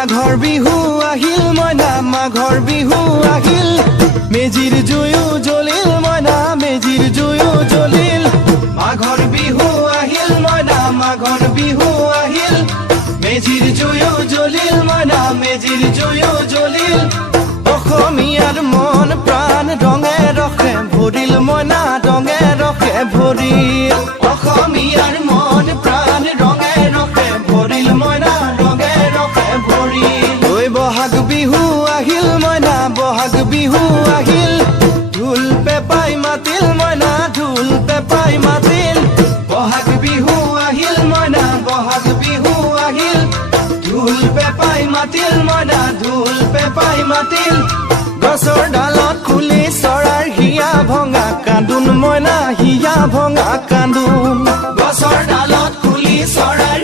মাঘৰ বিহু আহিল মইনা মাঘৰ বিহু আহিল মেজিৰ জুয়ো জ্বলিল মইনা মেজিৰ জুয়ো জ্বলিল মাঘৰ বিহু আহিল মইনা মাঘৰ বিহু আহিল মেজিৰ জুয়ো জ্বলিল মইনা মেজিৰ জুয়ো জ্বলিল অসমীয়াৰ মন প্ৰাণ ৰঙে ৰখে ভৰিল মইনা ৰঙে ৰখে ভৰিল অসমীয়াৰ মন প্ৰাণ ৰঙে ৰখে ভৰিল মইনা ৰঙে ৰখে ভৰিল ঐ বহাগ বিহু আহিল মইনা বহাগ বিহু আহিল ঢোল পেপাই মাতিল মইনা ঢোল পেপাই মাতিল বহাগ বিহু আহিল মইনা বহাগ বিহু আহিল ঢোল পেপাই মাতিল মইনা ঢোল পেপাই মাতিল গছৰ ডালত খুলি চৰাৰ হিয়া ভঙা কান্দোন মইনা হিয়া ভঙা কান্দোন গছৰ ডালত খুলি চৰাৰ